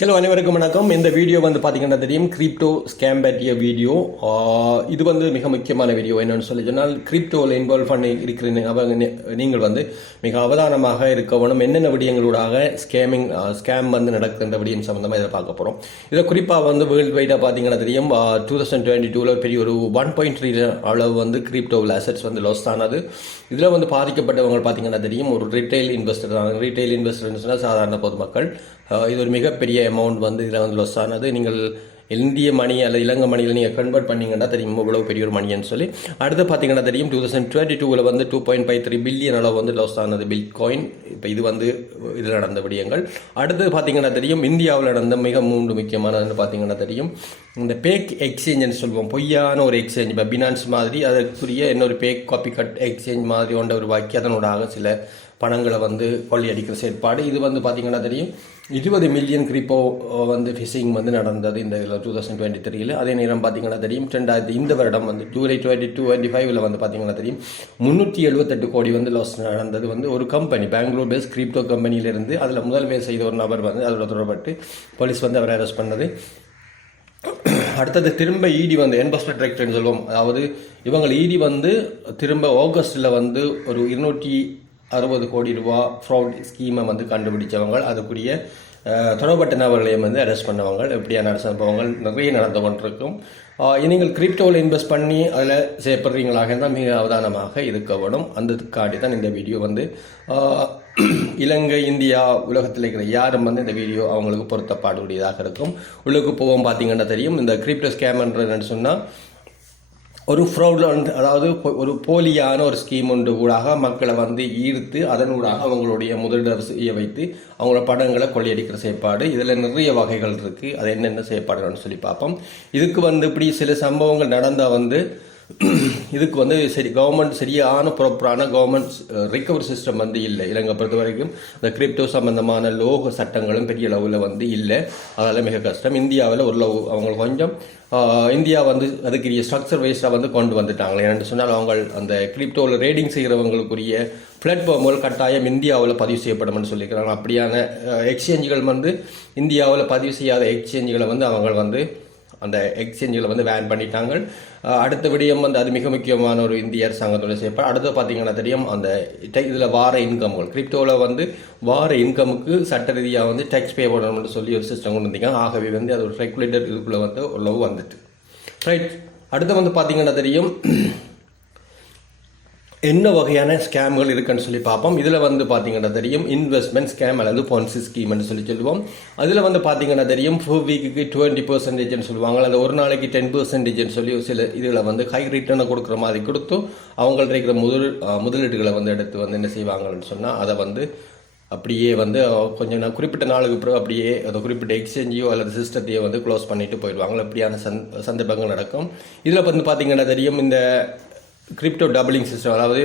Hello அனைவருக்கும் வணக்கம். இந்த வீடியோ வந்து பார்த்தீங்கன்னா தெரியும் கிரிப்டோ ஸ்கேம் பற்றிய வீடியோ. இது வந்து மிக முக்கியமான வீடியோ. என்னன்னு சொல்லி சொன்னால் கிரிப்டோவில் இன்வால்வ் பண்ணி இருக்கிற நீங்கள் வந்து மிக அவதானமாக இருக்கணும். என்னென்ன விடயங்களூடாக ஸ்கேம் வந்து நடக்கின்ற விடயம் சம்பந்தமாக இதை பார்க்க போகிறோம். இதை குறிப்பாக வந்து வேர்ல்டு வைடாக பார்த்தீங்கன்னா தெரியும் 2022 பெரிய ஒரு 1.3 அளவு வந்து கிரிப்டோவில் அசெட்ஸ் வந்து லாஸ் ஆனது. இதில் வந்து பாதிக்கப்பட்டவங்க பார்த்தீங்கன்னா தெரியும் ஒரு ரீட்டைல் இன்வெஸ்டர் தான். ரீட்டைல் இன்வெஸ்டர்னு சொன்னால் சாதாரண பொதுமக்கள். இது ஒரு மிகப்பெரிய அமௌண்ட் வந்து இதில் வந்து லாஸ் ஆனது. நீங்கள் இந்திய மணி அல்லது இலங்கை மணியில் நீங்கள் கன்வெர்ட் பண்ணிங்கன்னா தெரியும் இவ்வளவு பெரிய ஒரு மணின்னு சொல்லி. அடுத்து பார்த்தீங்கன்னா தெரியும் 2022 வந்து 2.53 பில்லியன் அளவு வந்து லாஸ் ஆனது பிட்காயின். இப்போ இது வந்து இதில் நடந்த விடயங்கள். அடுத்து பார்த்தீங்கன்னா தெரியும் இந்தியாவில் நடந்த மிக 3 முக்கியமானதுன்னு பார்த்தீங்கன்னா தெரியும் இந்த பேக் எக்ஸ்சேஞ்சுன்னு சொல்லுவோம். பொய்யான ஒரு எக்ஸ்சேஞ்ச். இப்போ பினான்ஸ் மாதிரி அதற்குரிய இன்னொரு பேக் காப்பி கட் எக்ஸ்சேஞ்ச் மாதிரி ஒன்ற ஒரு வாக்கி அதனோடாக சில பணங்களை வந்து கொள்ளையடிக்கிற செயற்பாடு. இது வந்து பார்த்தீங்கன்னா தெரியும் 20 மில்லியன் கிரிப்போ வந்து ஃபிஷிங் வந்து நடந்தது இந்த 2023. அதே நேரம் பார்த்தீங்கன்னா தெரியும் இந்த வருடம் வந்து ஜூலை 2025 வந்து பார்த்தீங்கன்னா தெரியும் 378 கோடி வந்து லாஸ் நடந்தது. வந்து ஒரு கம்பெனி பெங்களூர் பேஸ் கிரிப்டோ கம்பெனியிலிருந்து அதில் முதல் வேலை செய்த ஒரு நபர் வந்து அதில் தொடரப்பட்டு போலீஸ் வந்து அவரை அரெஸ்ட் பண்ணது. அடுத்தது திரும்ப இடி வந்து இன்வெஸ்ட்மெண்ட் டைரக்டர்னு சொல்லுவோம். அதாவது இவங்க இடி வந்து திரும்ப ஆகஸ்டில் வந்து ஒரு 260 கோடி ரூபா ஃப்ராட் ஸ்கீமை வந்து கண்டுபிடிச்சவங்க, அதுக்குரிய தொடர்பட்ட நபர்களையும் வந்து அரெஸ்ட் பண்ணவங்க. எப்படியான சம்பவங்கள் நிறைய நடந்து கொண்டிருக்கும். நீங்கள் கிரிப்டோவில் இன்வெஸ்ட் பண்ணி அதில் செய்யப்படுறீங்களாக இருந்தால் மிக அவதானமாக இருக்க வேணும். அதுக்காண்டி தான் இந்த வீடியோ வந்து இலங்கை இந்தியா உலகத்தில் இருக்கிற யாரும் வந்து இந்த வீடியோ அவங்களுக்கு பொருத்தப்பாடுடையதாக இருக்கும். உள்ளுக்கு போவோம் பார்த்தீங்கன்னா தெரியும் இந்த கிரிப்டோ ஸ்கேம்ன்றதுன்னு சொன்னால் ஒரு ஃப்ராட்லண்ட், அதாவது ஒரு போலியான ஒரு ஸ்கீம் ஒன்று ஊடாக மக்களை வந்து ஈர்த்து அதனூடாக அவங்களுடைய முதலீடு செய்ய வைத்து அவங்களோட படங்களை கொள்ளையடிக்கிற செயற்பாடு. இதில் நிறைய வகைகள் இருக்குது. அது என்னென்ன செயற்பாடுகள்னு சொல்லி பார்ப்போம். இதுக்கு வந்து இப்படி சில சம்பவங்கள் நடந்தால் வந்து இதுக்கு வந்து கவர்மெண்ட் சரியான ப்ராப்பரான கவர்மெண்ட் ரிகவரி சிஸ்டம் வந்து இல்லை. இலங்கை பொறுத்த வரைக்கும் இந்த கிரிப்டோ சம்பந்தமான லோக சட்டங்களும் பெரிய அளவில் வந்து இல்லை. அதனால் மிக கஷ்டம். இந்தியாவில் ஒரு அவங்க கொஞ்சம் இந்தியா வந்து அதுக்குரிய ஸ்ட்ரக்சர் வைஸாக வந்து கொண்டு வந்துட்டாங்க. என்னென்னு சொன்னால் அவங்க அந்த கிரிப்டோவில் ரேடிங் செய்கிறவங்களுக்குரிய பிளாட்ஃபார்ம்கள் கட்டாயம் இந்தியாவில் பதிவு செய்யப்படும்னு சொல்லியிருக்கிறாங்க. அப்படியான எக்ஸ்சேஞ்சுகள் வந்து இந்தியாவில் பதிவு செய்யாத எக்ஸ்சேஞ்சுகளை வந்து அவங்க வந்து அந்த எக்ஸ்சேஞ்சுகளை வந்து வேன் பண்ணிட்டாங்க. அடுத்த விடயம் வந்து அது மிக முக்கியமான ஒரு இந்திய அரசாங்கத்தோட செயற்பாடு. அடுத்து பார்த்தீங்கன்னா தெரியும் அந்த இதில் வார இன்கம்கள் கிரிப்டோவில் வந்து வார இன்கமுக்கு சட்ட ரீதியாக வந்து டேக்ஸ் பே பண்ணணும்னு சொல்லி ஒரு சிஸ்டம் கொண்டு வந்தீங்க. ஆகவே வந்து அது ஒரு ரெகுலேட்டர் இதுக்குள்ளே வந்து ஓரளவு வந்துட்டு ரைட். அடுத்து வந்து பார்த்தீங்கன்னா தெரியும் என்ன வகையான ஸ்கேம்கள் இருக்குன்னு சொல்லி பார்ப்போம். இதில் வந்து பார்த்தீங்கன்னா தெரியும் இன்வெஸ்ட்மெண்ட் ஸ்கேம் அல்லது பான்சி ஸ்கீம்னு சொல்லுவோம். அதில் வந்து பார்த்தீங்கன்னா தெரியும் 4 வீக்குக்கு 20% சொல்லுவாங்க. அந்த ஒரு நாளைக்கு 10% சொல்லி சில இதில் வந்து ஹை ரிட்டர்னை கொடுக்குற மாதிரி கொடுத்து அவங்கள்ட்ட இருக்கிற முதலீடுகளை வந்து எடுத்து வந்து என்ன செய்வாங்கன்னு சொன்னால் அதை வந்து அப்படியே வந்து கொஞ்சம் குறிப்பிட்ட நாளுக்கு பிறகு அப்படியே அதை குறிப்பிட்ட எக்ஸ்சேஞ்சையோ அல்லது சிஸ்டத்தையோ வந்து க்ளோஸ் பண்ணிட்டு போயிடுவாங்க. அப்படியான சந்தர்ப்பங்கள் நடக்கும். இதில் வந்து பார்த்தீங்கன்னா தெரியும் இந்த கிரிப்டோ டபுளிங் சிஸ்டம், அதாவது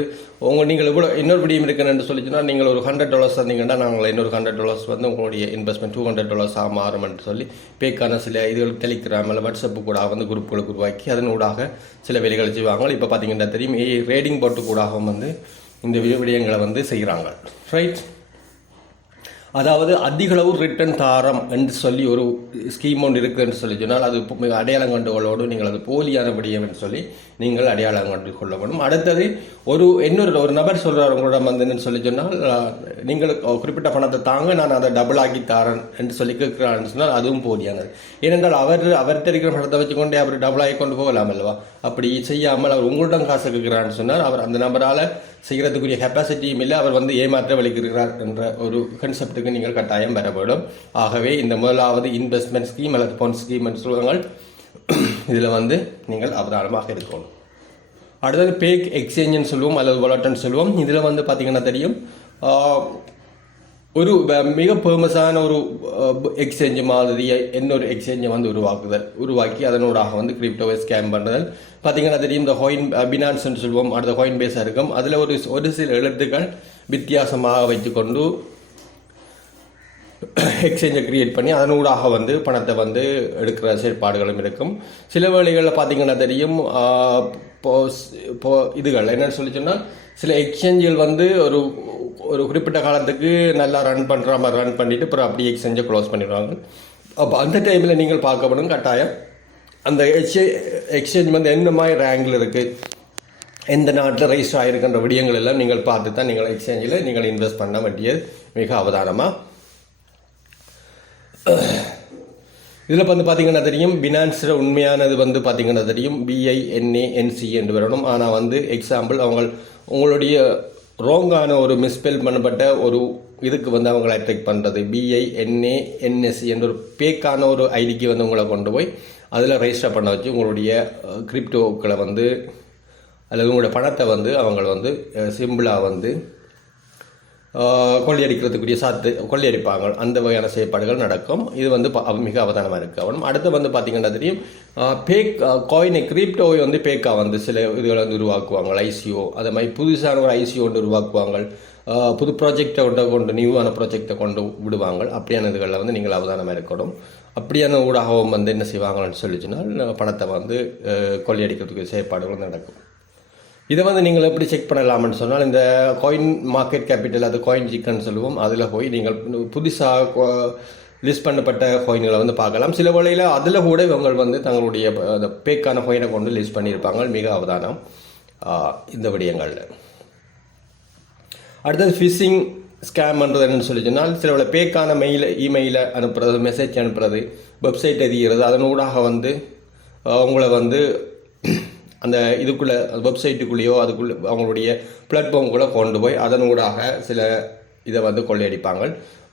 நீங்கள் இவ்வளோ இன்னொரு விடியும் இருக்குன்னு சொல்லிச்சுன்னா நீங்கள் ஒரு $100 தந்தீங்கன்னா நாங்கள் இன்னொரு $100 வந்து உங்களுடைய இன்வெஸ்ட்மெண்ட் $200 மாறும்னு சொல்லி பேக்கான சில இதுகள் டெலிகிராம் அல்ல வாட்ஸ்அப்பு கூட வந்து குரூப்புகளுக்கு உருவாக்கி அதனூடாக சில வேலைகளை செய்வாங்க. இப்போ பார்த்தீங்கன்னா தெரியும் ரேடிங் போட்டு கூடாகவும் வந்து இந்த விடயங்களை வந்து செய்கிறாங்க ரைட். அதாவது அதிகளவு ரிட்டர்ன் தாரம் என்று சொல்லி ஒரு ஸ்கீம் ஒன்று இருக்குன்னு சொல்லி சொன்னால் அது மிக அடையாளம் கண்டுகளோடு நீங்கள் அது போலியான விடயம் என்று சொல்லி நீங்கள் அடையாளம் கண்டு கொள்ள வேண்டும். அடுத்தது ஒரு நபர் சொல்கிறார் உங்களிடம் வந்துன்னு சொல்லி சொன்னால் நீங்கள் குறிப்பிட்ட பணத்தை தாங்க நான் அதை டபுள் ஆக்கி தாரேன் என்று சொல்லி கேட்கிறான்னு சொன்னால் அதுவும் போலியானது. ஏனென்றால் அவர்கிட்ட இருக்கிற பணத்தை வச்சுக்கொண்டே அவர் டபுள் ஆகி கொண்டு போகலாம் அல்லவா? அப்படி செய்யாமல் அவர் உங்களிடம் காசு கேட்கிறான்னு சொன்னால் அவர் அந்த நபரால் செய்கிறதுக்குரிய கெப்பாசிட்டியும் இல்லை, அவர் வந்து ஏமாற்ற வலிக்கிறார் என்ற ஒரு கன்செப்டுக்கு நீங்கள் கட்டாயம் பெற வேண்டும். ஆகவே இந்த முதலாவது இன்வெஸ்ட்மெண்ட் ஸ்கீம் அல்லது பாண்ட் ஸ்கீம் என்று சொல்லுவாங்க. இதில் வந்து நீங்கள் அவதானமாக இருக்கணும். அடுத்தது பேக் எக்ஸ்சேஞ்சுன்னு சொல்லுவோம் அல்லது வாலெட்னு சொல்லுவோம். இதில் வந்து பார்த்தீங்கன்னா தெரியும் ஒரு மிக ஃபேமஸான ஒரு எக்ஸ்சேஞ்சு மாதிரியை இன்னொரு எக்ஸ்சேஞ்சை வந்து உருவாக்கி அதனோடாக வந்து கிரிப்டோவை ஸ்கேம் பண்ணுறது பார்த்தீங்கன்னா தெரியும் இந்த பினான்ஸ்ன்னு சொல்லுவோம். அடுத்த காயின் பேஸாக இருக்கும். அதில் ஒரு சில எழுத்துக்கள் வித்தியாசமாக வைத்துக்கொண்டு எக்ஸ்சேஞ்சை கிரியேட் பண்ணி அதனூடாக வந்து பணத்தை வந்து எடுக்கிற செயற்பாடுகளும் இருக்கும். சில வேளைகளில் பார்த்தீங்கன்னா தெரியும் இதுகள் என்னென்னு சொல்லி சொன்னால் சில எக்ஸ்சேஞ்சுகள் வந்து ஒரு குறிப்பிட்ட காலத்துக்கு நல்லா ரன் பண்ணுற மாதிரி ரன் பண்ணிவிட்டு அப்புறம் அப்படியே எக்ஸ்சேஞ்சை க்ளோஸ் பண்ணிடுவாங்க. அப்போ அந்த டைமில் நீங்கள் பார்க்கப்படும் கட்டாயம் அந்த எக்ஸ்சேஞ்ச் வந்து என்ன மாதிரி ரேங்கில் இருக்குது, எந்த நாட்டில் ரெஜிஸ்டர் ஆகிருக்கின்ற விடயங்கள் எல்லாம் நீங்கள் பார்த்து தான் நீங்கள் எக்ஸ்சேஞ்சில் நீங்கள் இன்வெஸ்ட் பண்ண வேண்டியது மிக அவதானமாக. இதில் வந்து பார்த்தீங்கன்னா தெரியும், பினான்ஸில் உண்மையானது வந்து பார்த்தீங்கன்னா தெரியும் BINANC என்று வரணும். ஆனால் வந்து எக்ஸாம்பிள் உங்களுடைய ராங்கான ஒரு மிஸ்பெல் பண்ணப்பட்ட ஒரு இதுக்கு வந்து அவங்களை அட்ராக்ட் பண்ணுறது BINANC என்ற ஒரு பேக்கான ஒரு ஐடிக்கு வந்து உங்களை கொண்டு போய் அதில் ரெஜிஸ்டர் பண்ண வச்சு உங்களுடைய கிரிப்டோக்களை வந்து அல்லது உங்களோட பணத்தை வந்து அவங்க வந்து சிம்பிளாக வந்து கொள்ளையடிக்கிறதுக்குரிய கொள்ளையடிப்பாங்க. அந்த வகையான செயற்பாடுகள் நடக்கும். இது வந்து மிக அவதானமாக இருக்கணும். அடுத்து வந்து பார்த்தீங்கன்னா தெரியும், பேக் காயினை கிரிப்டோவை வந்து பேக்காக வந்து சில இதுகளை வந்து உருவாக்குவாங்க. ICO அது மாதிரி புதுசான ஒரு ICO ஒன்று உருவாக்குவாங்க. புது ப்ராஜெக்டை கொண்டு நியூவான ப்ராஜெக்டை கொண்டு விடுவாங்க. அப்படியான இதுகளில் வந்து நீங்கள் அவதானமாக இருக்கணும். அப்படியான ஊடகம் வந்து என்ன செய்வாங்கன்னு சொல்லிச்சுன்னா பணத்தை வந்து கொள்ளையடிக்கிறதுக்கு செயற்பாடுகள் நடக்கும். இதை வந்து நீங்கள் எப்படி செக் பண்ணலாம்னு சொன்னால், இந்த காயின் மார்க்கெட் கேபிட்டல், அது காயின் ஜிக்கன்னு சொல்லுவோம், அதில் போய் நீங்கள் புதுசாக லிஸ்ட் பண்ணப்பட்ட காயின்களை வந்து பார்க்கலாம். சில வேளையில் அதில் கூட இவங்க வந்து தங்களுடைய அந்த பேக்கான காயினை கொண்டு லிஸ்ட் பண்ணியிருப்பாங்க. மிக அவதானம் இந்த விடயங்களில். அடுத்தது ஃபிஷிங் ஸ்கேம்ன்றது என்னென்னு சொல்லி சொன்னால், சில வேளை பேக்கான இமெயிலை அனுப்புறது, மெசேஜ் அனுப்புறது, வெப்சைட் எதிகிறது, அதனூடாக வந்து உங்களை வந்து அந்த இதுக்குள்ளே வெப்சைட்டுக்குள்ளேயோ அதுக்குள்ளே அவங்களுடைய பிளாட்ஃபார்முக்குள்ளே கொண்டு போய் அதனூடாக சில இதை வந்து கொள்ளையடிப்பாங்க.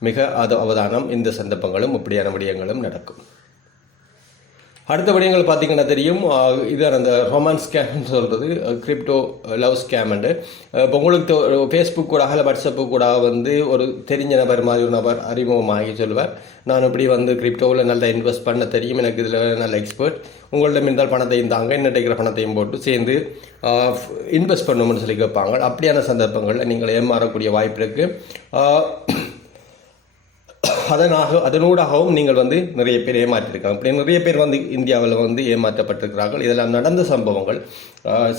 மிக அவதானம். இந்த சந்தர்ப்பங்களும் இப்படியான விடயங்களும் நடக்கும். அடுத்த விடயங்கள் பார்த்தீங்கன்னா தெரியும், இது அந்த ரொமான்ஸ் ஸ்கேம்னு சொல்கிறது கிரிப்டோ லவ் ஸ்கேம்ண்டு. இப்போ உங்களுக்கு ஃபேஸ்புக் கூட இல்லை வாட்ஸ்அப்பு கூட வந்து ஒரு தெரிஞ்ச நபர் மாதிரி ஒரு நபர் அறிமுகமாகி சொல்லுவார், நான் இப்படி வந்து கிரிப்டோவில் நல்லா இன்வெஸ்ட் பண்ண தெரியும், எனக்கு இதில் நல்ல எக்ஸ்பர்ட், உங்கள்ட்ட இருந்தால் பணத்தையும் தாங்க, என்னட்டைக்கிற பணத்தையும் போட்டு சேர்ந்து இன்வெஸ்ட் பண்ணணும்னு சொல்லி கேட்பாங்க. அப்படியான சந்தர்ப்பங்களில் நீங்கள் ஏமாறக்கூடிய வாய்ப்பு இருக்குது. அதனூடாகவும் நீங்கள் வந்து நிறைய பேர் ஏமாற்றிருக்காங்க. அப்படி நிறைய பேர் வந்து இந்தியாவில் வந்து ஏமாற்றப்பட்டிருக்கிறார்கள். இதெல்லாம் நடந்த சம்பவங்கள்.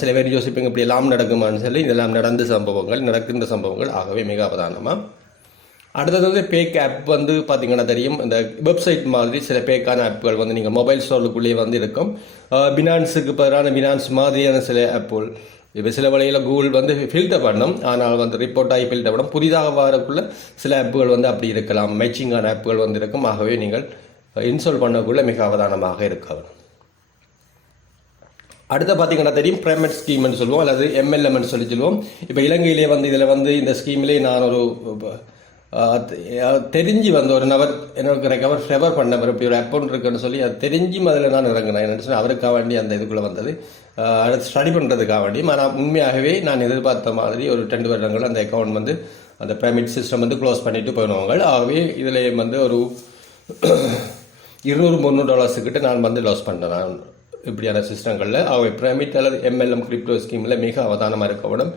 சில பேர் யோசிப்பீங்க இப்படி எல்லாம் நடக்குமான்னு சொல்லி, இதெல்லாம் நடந்த சம்பவங்கள், நடக்கின்ற சம்பவங்கள். ஆகவே மிக அவதானமாக. அடுத்தது வந்து பேக் ஆப் வந்து பார்த்தீங்கன்னா தெரியும், இந்த வெப்சைட் மாதிரி சில பேக்கான ஆப்புகள் வந்து நீங்கள் மொபைல் ஸ்டோருக்குள்ளேயே வந்து இருக்கும். பினான்ஸுக்கு பதிலான பினான்ஸ் மாதிரியான சில ஆப்புகள் இப்போ சில வழியில் கூகுள் வந்து ஃபில்டர் பண்ணணும், ஆனால் வந்து ரிப்போர்ட் ஆகி ஃபில்டர் பண்ணணும். புதிதாக வரக்குள்ள சில ஆப்புகள் வந்து அப்படி இருக்கலாம், மேட்சிங்கான ஆப்புகள் வந்து இருக்கும். ஆகவே நீங்கள் இன்ஸ்டால் பண்ணக்குள்ள மிக அவதானமாக இருக்கலாம். அடுத்த பார்த்தீங்கன்னா தெரியும், பிரேமெட் ஸ்கீம்னு சொல்லுவோம், அல்லது MLMன்னு சொல்லி சொல்லுவோம். இப்போ இலங்கையிலே வந்து இதில் வந்து இந்த ஸ்கீம்லேயே நான் ஒரு தெரிஞ்சு வந்து ஒரு நபர் எனக்கு ரெஃபர் பண்ணவர் இப்படி ஒரு அக்கௌண்ட் இருக்குன்னு சொல்லி அது தெரிஞ்சும் அதில் நான் இறங்கினேன். என்ன சொன்னால் அவருக்காக வேண்டி அந்த இதுக்குள்ளே வந்தது, அடுத்து ஸ்டடி பண்ணுறதுக்காக வேண்டியும். ஆனால் உண்மையாகவே நான் எதிர்பார்த்த மாதிரி ஒரு 2 வருடங்கள் அந்த அக்கௌண்ட் வந்து அந்த பேமெண்ட் சிஸ்டம் வந்து க்ளோஸ் பண்ணிட்டு போயிடுவாங்க. ஆகவே இதில் வந்து ஒரு $200-300 நான் வந்து லாஸ் பண்ணேன் நான் இப்படியான சிஸ்டங்களில். அவை பிரமிட் அல்லது MLM கிரிப்டோ ஸ்கீமில் மிக அவதானமாக இருக்கணும்.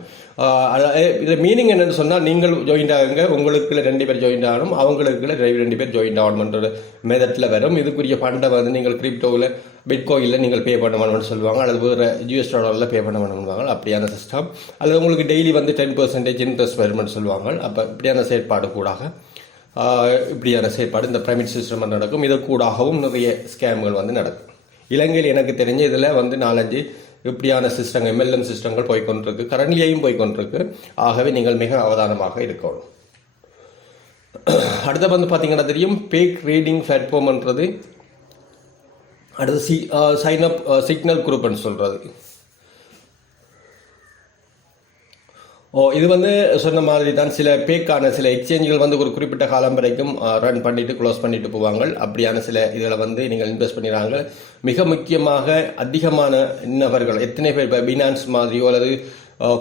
இதில் மீனிங் என்னென்னு சொன்னால், நீங்கள் ஜாயின்ட் ஆகுங்க, உங்களுக்குள்ள 2 பேர் ஜாயின்ட் ஆகணும், அவங்களுக்குள்ள 2 பேர் ஜாயின்ட் ஆகணுன்ற மெத்தடில் வரும். இதுக்குரிய ஃபண்டை வந்து நீங்கள் கிரிப்டோவில் பிட்காயினில் நீங்கள் பே பண்ண வேணும்னு சொல்லுவாங்க, அல்லது வேறு US டாலரில் பே பண்ண வேணும்னுவாங்க. அப்படியான சிஸ்டம். அல்லது உங்களுக்கு டெய்லி வந்து 10% இன்ட்ரெஸ்ட் வரும்னு சொல்லுவாங்க. அப்போ இப்படியான செயற்பாடு கூடாக இப்படியான செயற்பாடு இந்த பிரமிட் சிஸ்டம் நடக்கும். இது கூடாகவும் நிறைய ஸ்கேம்கள் வந்து நடக்கும். இலங்கையில் எனக்கு தெரிஞ்ச இதில் வந்து 4-5 இப்படியான சிஸ்டங்கள் MLM சிஸ்டங்கள் போய்கொண்டிருக்கு, கரண்ட்லியும் போய்கொண்டிருக்கு. ஆகவே நீங்கள் மிக அவதானமாக இருக்கணும். அடுத்த வந்து பார்த்தீங்கன்னா தெரியும், பேக் ரீடிங் பிளாட்ஃபார்ம்ன்றது. அடுத்து சைன் அப் சிக்னல் குரூப்னு சொல்கிறது. இது வந்து சொன்ன மாதிரி தான், சில பேக்கான சில எக்ஸ்சேஞ்சுகள் வந்து ஒரு குறிப்பிட்ட காலம் வரைக்கும் ரன் பண்ணிட்டு க்ளோஸ் பண்ணிட்டு போவாங்க. அப்படியான சில இதில் வந்து நீங்கள் இன்வெஸ்ட் பண்ணிடுறாங்க. மிக முக்கியமாக அதிகமான நபர்கள் எத்தனை பேர் இப்போ பினான்ஸ் மாதிரியோ அல்லது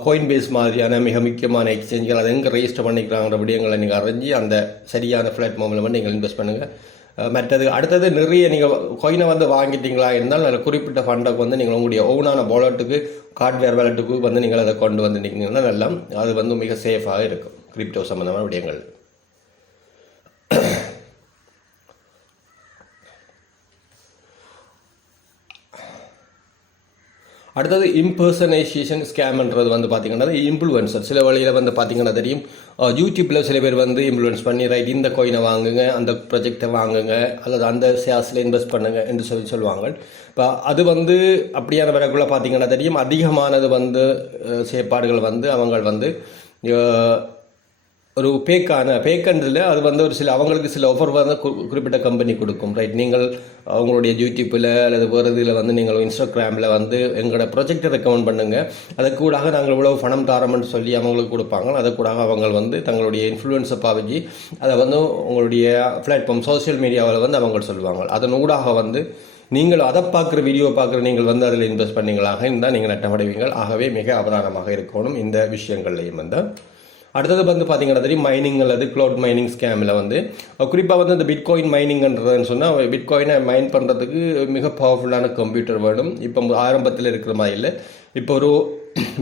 கோயின் பேஸ் மாதிரியான மிக முக்கியமான எக்ஸ்சேஞ்சுகள் அதை எங்கே ரெஜிஸ்டர் பண்ணிக்கிறாங்கிற விடயங்களை நீங்கள் அறிஞ்சு அந்த சரியான பிளாட்ஃபார்மில் வந்து நீங்கள் இன்வெஸ்ட் பண்ணுங்கள். மற்றது அடுத்தது நிறைய நீங்கள் கோயினை வந்து வாங்கிட்டீங்களா இருந்தால் நல்ல குறிப்பிட்ட ஃபண்டுக்கு வந்து நீங்கள் உங்களுடைய ஓனான வாலெட்டுக்கு ஹார்ட்வேர் வாலெட்டுக்கு வந்து நீங்கள் அதை கொண்டு வந்துட்டீங்கன்னா நல்லா அது வந்து மிக சேஃபாக இருக்கும் கிரிப்டோ சம்மந்தமான விடயங்கள். அடுத்தது இம்பர்சனைசேஷன் ஸ்கேம்ன்றது வந்து பார்த்தீங்கன்னா இன்ஃப்ளூயன்சர் சில வழியில் வந்து பார்த்தீங்கன்னா தெரியும் யூடியூப்பில் சில பேர் வந்து இன்ஃப்ளூயன்ஸ் பண்ணி ரைட் இந்த கோயினை வாங்குங்க அந்த ப்ராஜெக்டை வாங்குங்க அல்லது அந்த ஷேர்ஸில் இன்வெஸ்ட் பண்ணுங்க என்று சொல்லுவாங்க. இப்போ அது வந்து அப்படியான வரக்குள்ள பார்த்தீங்கன்னா தெரியும் அதிகமானது வந்து செயற்பாடுகள் வந்து அவங்க வந்து ஒரு பேக்கன்றில் அது வந்து ஒரு சில அவங்களுக்கு சில ஆஃபர் வந்து குறிப்பிட்ட கம்பெனி கொடுக்கும் ரைட். நீங்கள் அவங்களுடைய யூடியூப்பில் அல்லது வேறு இதில் வந்து நீங்கள் இன்ஸ்டாகிராமில் வந்து எங்களோட ப்ராஜெக்டை ரெக்கமெண்ட் பண்ணுங்கள், அதுக்கூடாக நாங்கள் இவ்வளவு பணம் தாரோம்னு சொல்லி அவங்களுக்கு கொடுப்பாங்க. அதுக்கூடாக அவங்க வந்து தங்களுடைய இன்ஃப்ளூயன்ஸை பாவிச்சு அதை வந்து உங்களுடைய பிளாட்ஃபார்ம் சோசியல் மீடியாவில் வந்து அவங்க சொல்லுவாங்க. அதன் ஊடாக வந்து நீங்கள் அதை பார்க்குற வீடியோ பார்க்குற நீங்கள் வந்து அதில் இன்வெஸ்ட் பண்ணீங்களாக இருந்தால் நீங்கள் நட்டமடைவீங்கள். ஆகவே மிக அவதானமாக இருக்கணும் இந்த விஷயங்கள்லையும் வந்து. அடுத்தது வந்து பார்த்தீங்கன்னா தெரியும் மைனிங் அல்லது க்ளவுட் மைனிங் ஸ்கேமில் வந்து குறிப்பாக வந்து இந்த பிட்காயின் மைனிங்ன்றதுன்னு சொன்னால் பிட்காயினை மைன் பண்ணுறதுக்கு மிக பவர்ஃபுல்லான கம்ப்யூட்டர் வேணும். இப்போ ஆரம்பத்தில் இருக்கிற மாதிரி இல்லை. இப்போ ஒரு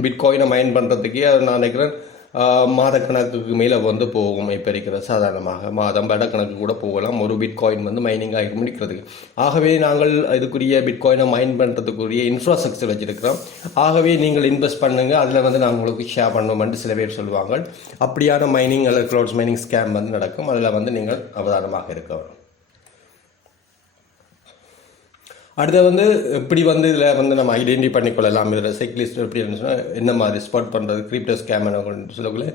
பிட்காயினை மைன் பண்ணுறதுக்கே அதை நான் நினைக்கிறேன் மாதக்கணக்குக்கு மேலே வந்து போகும். இப்போ இருக்கிற சாதாரணமாக மாதம் வருடக்கணக்கு கூட போகலாம் ஒரு பிட்காயின் வந்து மைனிங் ஆகி முடிக்கிறதுக்கு. ஆகவே நாங்கள் இதுக்குரிய பிட்காயினை மைன் பண்ணுறதுக்குரிய இன்ஃப்ராஸ்ட்ரக்சர் வச்சுருக்கிறோம். ஆகவே நீங்கள் இன்வெஸ்ட் பண்ணுங்கள், அதில் வந்து நாங்கள் உங்களுக்கு ஷேர் பண்ணுவோம்னு சில பேர் சொல்லுவாங்க. அப்படியான மைனிங் அல்லது க்ளவுட்ஸ் மைனிங் ஸ்கேம் வந்து நடக்கும். அதில் வந்து நீங்கள் அவதானமாக இருக்க. அடுத்து வந்து எப்படி வந்து இதில் வந்து நம்ம ஐடென்டி பண்ணிக்கொள்ளலாம், இதில் செக்லிஸ்ட் எப்படி இருந்துச்சுன்னா என்ன மாதிரி ஸ்பாட் பண்ணுறது கிரிப்டோ ஸ்கேம் சொல்லக்குள்ள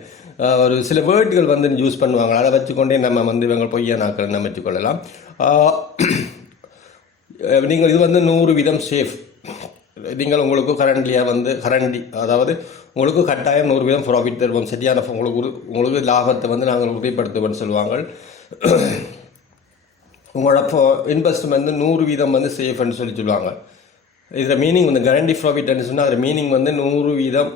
ஒரு சில வேர்டுகள் வந்து யூஸ் பண்ணுவாங்க. அதை வச்சுக்கொண்டே நம்ம வந்து இவங்க பொய்யானாக்கள் நம்ம வச்சுக்கொள்ளலாம். நீங்கள் இது வந்து 100% சேஃப். நீங்கள் உங்களுக்கு கரண்டி அதாவது உங்களுக்கு கட்டாயம் 100% ப்ராஃபிட் தருவோம், சரியான உங்களுக்கு லாபத்தை வந்து நாங்கள் உறுதிப்படுத்துவோம்னு சொல்லுவாங்க. உங்களோட இன்வெஸ்ட்மெண்ட் 100% வந்து சேஃப்னு சொல்லுவாங்க. இதில் மீனிங் வந்து கேரண்டி ப்ராஃபிட்னு சொன்னால் அதில் மீனிங் வந்து 100%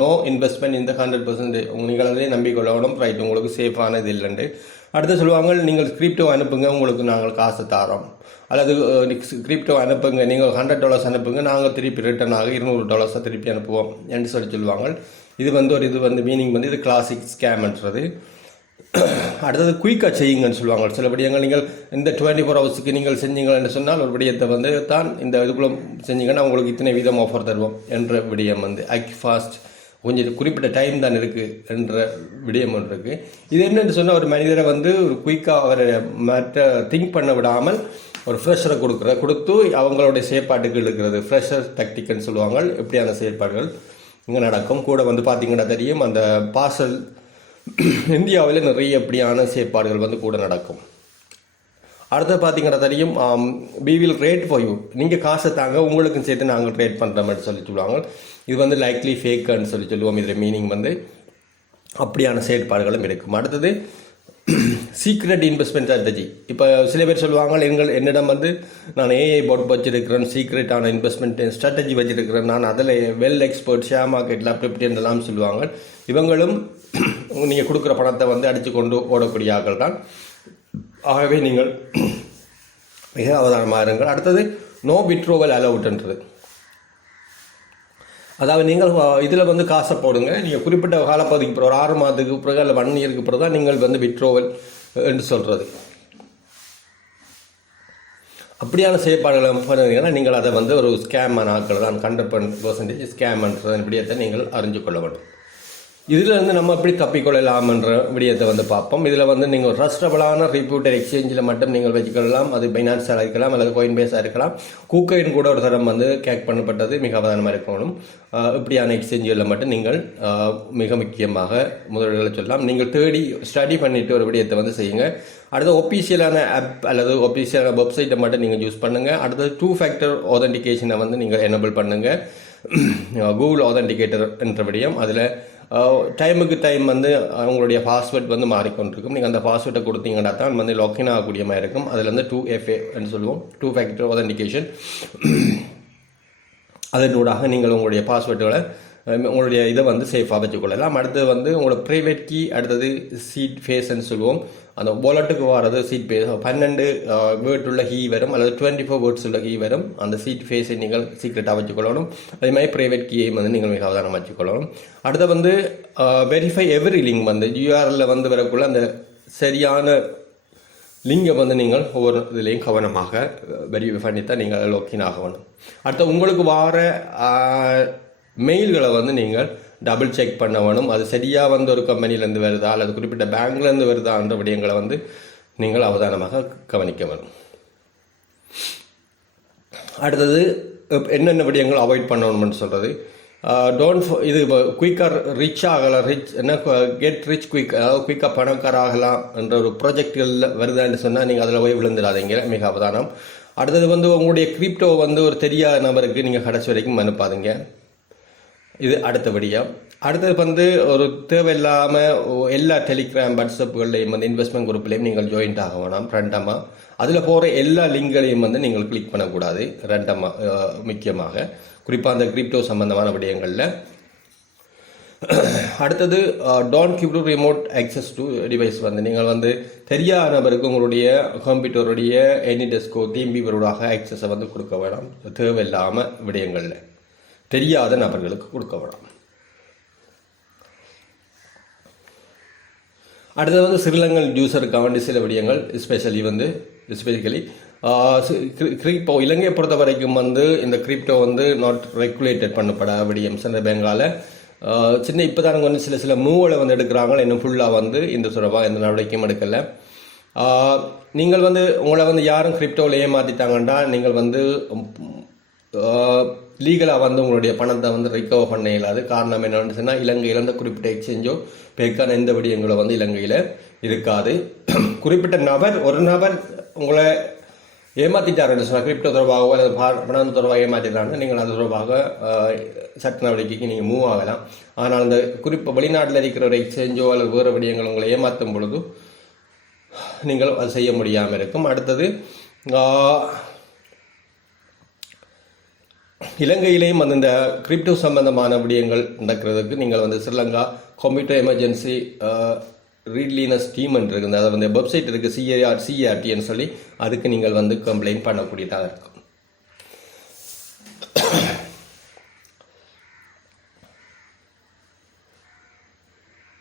நோ இன்வெஸ்ட்மெண்ட் இந்த 100% நீங்கள் அதிலே நம்பிக்கொள்ளணும் ரைட், உங்களுக்கு சேஃபானது இல்லைண்டு. அடுத்து சொல்லுவாங்க நீங்கள் கிரிப்டோ அனுப்புங்க உங்களுக்கு நாங்கள் காசு தாரோம், அல்லது கிரிப்டோ அனுப்புங்க நீங்கள் $100 அனுப்புங்க நாங்கள் திருப்பி ரிட்டர்ன் ஆக $200 திருப்பி அனுப்புவோம் என்று சொல்லுவாங்க. இது வந்து மீனிங் வந்து இது கிளாசிக் ஸ்கேம்ன்றது. அடுத்தது குயிக்காக செய்யுங்கன்னு சொல்லுவாங்க. சில விடயங்கள் நீங்கள் இந்த 24 ஹவர்ஸுக்கு நீங்கள் செஞ்சீங்கன்னு சொன்னால் ஒரு விடயத்தை வந்து தான் இந்த இதுக்குள்ள செஞ்சீங்கன்னா உங்களுக்கு இத்தனை வீதம் ஆஃபர் தருவோம் என்ற விடயம் வந்து ஆக்ட் ஃபாஸ்ட் கொஞ்சம் குறிப்பிட்ட டைம் தான் இருக்குது என்ற விடயம் ஒன்று இருக்குது. இது என்னென்னு சொன்னால் ஒரு மனிதரை வந்து ஒரு குயிக்காக அவரை மற்ற திங்க் பண்ண விடாமல் ஒரு ஃப்ரெஷரை கொடுத்து அவங்களுடைய செயற்பாட்டுக்கு இருக்கிறது ஃப்ரெஷர் டாக்டிக்னு சொல்லுவாங்க. எப்படியான செயற்பாடுகள் இங்கே நடக்கும். கூட வந்து பார்த்தீங்கன்னா தெரியும் அந்த பார்சல் இந்தியாவில் நிறைய எப்படியான செயற்பாடுகள் வந்து கூட நடக்கும். அடுத்து பார்த்தீங்கன்னா தெரியும் we will rate for you, நீங்கள் காசை தாங்க உங்களுக்கும் சேர்த்து நாங்கள் ரேட் பண்ணுற மாதிரி சொல்லுவாங்க. இது வந்து லைக்லி ஃபேக்குன்னு சொல்லுவோம். இதில் மீனிங் வந்து அப்படியான செயற்பாடுகளும் இருக்கும். அடுத்தது சீக்ரெட் இன்வெஸ்ட்மெண்ட் ஸ்ட்ராட்டஜி. இப்போ சில பேர் சொல்லுவாங்க என்னிடம் வந்து நான் ஏஐ போட் வச்சிருக்கிறேன், சீக்ரெட்டான இன்வெஸ்ட்மெண்ட் ஸ்ட்ராட்டஜி வச்சிருக்கிறேன், நான் அதில் வெல் எக்ஸ்பர்ட், ஷேர் மார்க்கெட்டில் அப்படி என்றெல்லாம் சொல்லுவாங்க. இவங்களும் நீங்கள் கொடுக்குற பணத்தை வந்து அடித்து கொண்டு ஓடக்கூடிய ஆட்கள் தான். ஆகவே நீங்கள் மிக அவதானமாக இருங்கள். அடுத்தது நோ விட்ரோவல் அலவுட்ன்றது. அதாவது நீங்கள் இதில் வந்து காசை போடுங்க, நீங்கள் குறிப்பிட்ட காலப்பகுதிக்கு பிறகு 6 மாதத்துக்கு பிறகு அல்ல 1 இயருக்கு பிறகு தான் நீங்கள் வந்து விட்ரோவல் என்று சொல்கிறது. அப்படியான செயற்பாடுகளை பண்ணுறீங்கன்னா நீங்கள் அதை வந்து ஒரு ஸ்கேமான ஆட்கள் தான் 100% ஸ்கேம்ன்ற விடயத்தை நீங்கள் அறிஞ்சு கொள்ள வேண்டும். இதில் வந்து நம்ம எப்படி தப்பிக்கொள்ளலாம்ன்ற விடயத்தை வந்து பார்ப்போம். இதில் வந்து நீங்கள் ட்ரஸ்டபிளான ரிப்யூட்டட் எக்ஸ்சேஞ்சில் மட்டும் நீங்கள் வச்சுக்கொள்ளலாம். அது பைனான்ஸாக இருக்கலாம் அல்லது கோயின் பேஸாக இருக்கலாம். கூக்கைன் கூட ஒரு தரம் வந்து கேக் பண்ணப்பட்டது மிக அவதானமாக இருக்கணும். இப்படியான எக்ஸ்சேஞ்சுகளில் மட்டும் நீங்கள் மிக முக்கியமாக முதலீடுகளை சொல்லலாம். நீங்கள் தேடி ஸ்டடி பண்ணிவிட்டு ஒரு விடயத்தை வந்து செய்யுங்க. அடுத்து ஒஃபீஷியலான ஆப் அல்லது ஒஃபீஷியலான வெப்சைட்டை மட்டும் நீங்கள் யூஸ் பண்ணுங்கள். அடுத்தது 2 ஃபேக்டர் ஆதென்டிகேஷனை வந்து நீங்கள் எனபிள் பண்ணுங்கள். கூகுள் ஆதென்டிகேட்டர் என்ற விடயம் அதில் டைமுக்கு டைம் வந்து அவங்களுடைய பாஸ்வேர்ட் வந்து மாறிக்கொண்டிருக்கும். நீங்கள் அந்த பாஸ்வேர்டை கொடுத்தீங்கன்னா தான் வந்து லாக்இன் ஆகக்கூடிய மாதிரி இருக்கும். அதில் வந்து 2FA சொல்லுவோம், 2 ஃபேக்டர் ஆதென்டிகேஷன். அதனூடாக நீங்கள் உங்களுடைய பாஸ்வேர்டுகளை உங்களுடைய இதை வந்து சேஃபாக வச்சுக்கொள்ளலாம். அடுத்தது வந்து உங்களோட ப்ரைவேட் கீ, அடுத்தது சீட் ஃபேஸ்ன்னு சொல்லுவோம். அந்த வாலெட்டுக்கு வர்றது சீட் ஃபேஸ் 12 வேர்ட் உள்ள கீ வரும் அல்லது 24 வேர்ட்ஸ் உள்ள கீ வரும். அந்த சீட் ஃபேஸை நீங்கள் சீக்ரெட்டாக வச்சுக்கொள்ளணும். அதே மாதிரி ப்ரைவேட் கீயை வந்து நீங்கள் மிக அவதானமாக வச்சுக்கொள்ளணும். அடுத்து வந்து வெரிஃபை எவ்ரி லிங்க் வந்து URL வந்து வரக்குள்ள அந்த சரியான லிங்கை வந்து நீங்கள் ஒவ்வொரு இதுலேயும் கவனமாக வெரிஃபை பண்ணித்தான் நீங்கள் லாகின் ஆகணும். அடுத்து உங்களுக்கு வார மெயில்களை வந்து நீங்கள் டபுள் செக் பண்ண வேணும். அது சரியாக வந்து ஒரு கம்பெனிலேருந்து வருதா அல்லது குறிப்பிட்ட பேங்க்லேருந்து வருதான்ற விடயங்களை வந்து நீங்கள் அவதானமாக கவனிக்க வேணும். அடுத்தது என்னென்ன விடயங்கள் அவாய்ட் பண்ணணும்னு சொல்கிறது, இது குயிக்காக ரிச் ஆகலாம், கெட் ரிச் குயிக், அதாவது குயிக்காக பணக்கார ஆகலாம் என்ற ஒரு ப்ராஜெக்ட்களில் வருதான்னு சொன்னால் நீங்கள் அதில் போய் விழுந்துடாதீங்க, மிக அவதானம். அடுத்தது வந்து உங்களுடைய கிரிப்டோ வந்து ஒரு தெரியாத நபருக்கு நீங்கள் கடைசி வரைக்கும் அனுப்பாதீங்க, இது அடுத்தபடியாக. அடுத்தது வந்து ஒரு தேவையில்லாமல் எல்லா டெலிகிராம் வாட்ஸ்அப்புகள்லையும் வந்து இன்வெஸ்ட்மெண்ட் குரூப்லேயும் நீங்கள் ஜாயின்ட் ஆக வேணாம் ரெண்டமாக. அதில் போகிற எல்லா லிங்கையும் வந்து நீங்கள் கிளிக் பண்ணக்கூடாது ரெண்டமாக, முக்கியமாக குறிப்பாக அந்த கிரிப்டோ சம்பந்தமான விடயங்களில். அடுத்தது don't give to remote access to device, வந்து நீங்கள் வந்து தெரியாத நபருக்கு உங்களுடைய கம்ப்யூட்டருடைய எனி டெஸ்கோ தீம்பிவரோடாக ஆக்சஸை வந்து கொடுக்க வேணாம், தேவையில்லாமல் விடயங்களில் தெரியாத நபர்களுக்கு கொடுக்க வேணாம். அடுத்தது வந்து ஸ்ரீலங்கன் யூசருக்காக வேண்டிய சில விடயங்கள், ஸ்பெசிக்கலி கிரிப்டோ இலங்கையை பொறுத்த வரைக்கும் வந்து இந்த கிரிப்டோ வந்து நாட் ரெகுலேட்டட் பண்ணப்பட விடயம். சென்ட்ரல் பேங்கால் சின்ன இப்போ தான் வந்து சில மூவலை வந்து எடுக்கிறாங்க, இன்னும் ஃபுல்லாக வந்து இந்த தொடர்பாக எந்த நடவடிக்கையும் எடுக்கலை. நீங்கள் வந்து உங்களை வந்து யாரும் கிரிப்டோவில் ஏமாற்றிட்டாங்கன்னா நீங்கள் வந்து லீகலாக வந்து உங்களுடைய பணத்தை வந்து ரிகவர் பண்ண இயலாது. காரணம் என்னென்னு சொன்னால் இலங்கையில் இந்த குறிப்பிட்ட எக்ஸ்சேஞ்சோ பேக்கான எந்த விடயங்களும் வந்து இலங்கையில் இருக்காது. குறிப்பிட்ட ஒரு நபர் உங்களை ஏமாற்றிட்டாருன்னு சொன்னால் கிரிப்டோ தொடர்பாகவோ அல்லது பணம் தொடர்பாக ஏமாற்றிட்டாருன்னா நீங்கள் அது தொடர்பாக சட்ட நடவடிக்கைக்கு நீங்கள் மூவ் ஆகலாம். ஆனால் அந்த வெளிநாட்டில் இருக்கிற ஒரு எக்ஸ்சேஞ்சோ அல்லது வேறு விடயங்கள் உங்களை ஏமாற்றும் பொழுது நீங்கள் அது செய்ய முடியாமல் இருக்கும். அடுத்தது இலங்கையிலேயும் வந்து இந்த கிரிப்டோ சம்பந்தமான விடயங்கள் நடக்கிறதுக்கு நீங்கள் வந்து ஸ்ரீலங்கா கம்ப்யூட்டர் எமர்ஜென்சி ரீட்லீனஸ் டீம் இருக்குது, அதை வந்து வெப்சைட் இருக்குது, சிஆர்டின்னு சொல்லி, அதுக்கு நீங்கள் வந்து கம்ப்ளைண்ட் பண்ணக்கூடியதாக இருக்கும்.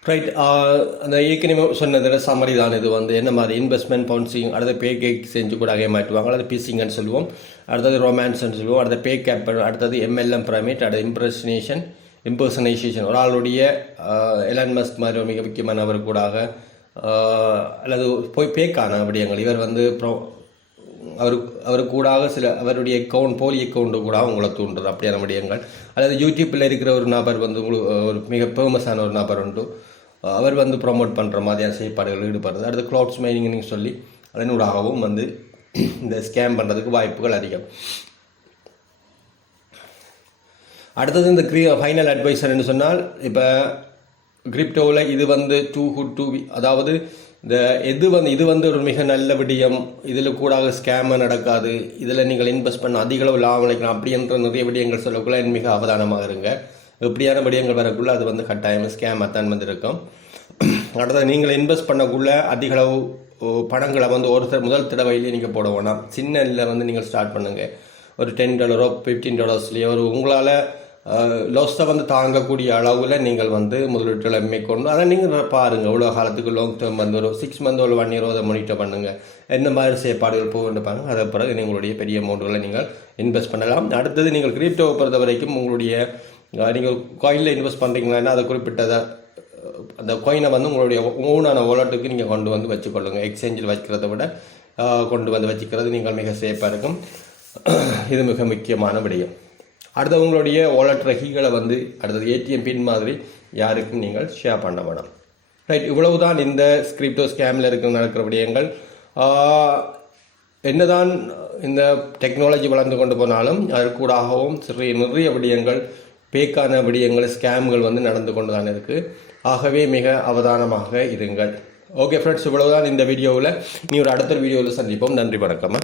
ரைட், அந்த ஏற்கனவே சொன்னதில் சம்மரி தான். இது வந்து என்ன மாதிரி இன்வெஸ்ட்மெண்ட் பவுன்சிங், அடுத்த பே கேக் செஞ்சு கூட மாட்டுவாங்க, அடுத்து பீசிங்கன்னு சொல்லுவோம், அடுத்தது ரொமான்ஸ்ன்னு சொல்லுவோம், அடுத்த பே கேப், அடுத்தது எம்எல்எம் பிரமிட், அடுத்து இம்பர்சனைசேஷன். ஒரு ஆளுடைய எலான் மஸ்க் மாதிரி ஒரு மிக முக்கியமானவர் கூடாக அல்லது போய் பேக்கான விடயங்கள், இவர் வந்து அவருக்கு கூடாக சில அவருடைய போலி அக்கௌண்ட்டு கூட உங்களை தூண்டுறது அப்படியான விடயங்கள். அல்லது யூடியூப்பில் இருக்கிற ஒரு நபர் வந்து ஒரு மிக ஃபேமஸான ஒரு நபர் உண்டு, அவர் வந்து ப்ரொமோட் பண்ணுற மாதிரியான செயற்பாடுகள் ஈடுபடுறது. அடுத்து க்ளவுட்ஸ் மைனிங்னு சொல்லி அதனூடாகவும் வந்து இந்த ஸ்கேம் பண்ணுறதுக்கு வாய்ப்புகள் அதிகம். அடுத்தது இந்த ஃபைனல் அட்வைசர்னு சொன்னால், இப்போ கிரிப்டோவில் இது வந்து டூ குட் டு பி, அதாவது இது வந்து ஒரு மிக நல்ல விடயம், இதில் கூடாக ஸ்கேம நடக்காது, இதில் நீங்கள் இன்வெஸ்ட் பண்ண அதிக அளவு லாபம் நினைக்கலாம் அப்படின்ற நிறைய விடயங்கள் சொல்லக்குள்ள மிக அவதானமாக இருங்க. எப்படியான விடயங்கள் வரக்குள்ள அது வந்து கட்டாயம் ஸ்கேமாக தான் வந்து இருக்கும். அடுத்தது நீங்கள் இன்வெஸ்ட் பண்ணக்குள்ள அதிக அளவு பணங்களை வந்து முதல் தடவையிலேயே நீங்கள் போட வேணாம். சின்னதில் வந்து நீங்கள் ஸ்டார்ட் பண்ணுங்கள். ஒரு $10 $15 ஒரு உங்களால் லாஸை வந்து தாங்கக்கூடிய அளவில் நீங்கள் வந்து முதலீட்டுகளை மேற்கொண்டு அதை நீங்கள் பாருங்கள். எவ்வளோ காலத்துக்கு லாங் டேர்ம் வந்து ஒரு 6 months ஒரு 1 year அதை மானிட்டர் பண்ணுங்கள். எந்த மாதிரி செயற்பாடுகள் போக வேண்டும் பாருங்கள். அதை பிறகு நீங்களுடைய பெரிய அமௌண்ட்டுகளை நீங்கள் இன்வெஸ்ட் பண்ணலாம். அடுத்தது நீங்கள் கிரிப்டோவை பொறுத்த வரைக்கும் உங்களுடைய நீங்கள் காயினில் இன்வெஸ்ட் பண்ணுறீங்கன்னா அதை குறிப்பிட்டதை அந்த காயினை வந்து உங்களுடைய ஓனான வாலெட்டுக்கு நீங்கள் கொண்டு வந்து வச்சுக்கொள்ளுங்கள். எக்ஸ்சேஞ்சில் வைக்கிறத விட கொண்டு வந்து வச்சுக்கிறது நீங்கள் மிக சேஃபாக இருக்கும். இது மிக முக்கியமான விடயம். அடுத்த உங்களுடைய வாலெட் ரகிகளை வந்து அடுத்தது ஏடிஎம் பின் மாதிரி யாருக்கும் நீங்கள் ஷேர் பண்ண வேணாம். ரைட், இவ்வளவு தான் இந்த கிரிப்டோ ஸ்கேமில் நடக்கிற விடயங்கள். என்னதான் இந்த டெக்னாலஜி வளர்ந்து கொண்டு போனாலும் அதற்கூடாகவும் நிறைய விடயங்கள், பேக்கான விடயங்கள், ஸ்கேம்கள் வந்து நடந்து கொண்டு தான் இருக்குது. ஆகவே மிக அவதானமாக இருங்கள். ஓகே ஃப்ரெண்ட்ஸ், இவ்வளவுதான் இந்த வீடியோவில். நீ ஒரு அடுத்த வீடியோவில் சந்திப்போம். நன்றி, வணக்கம்.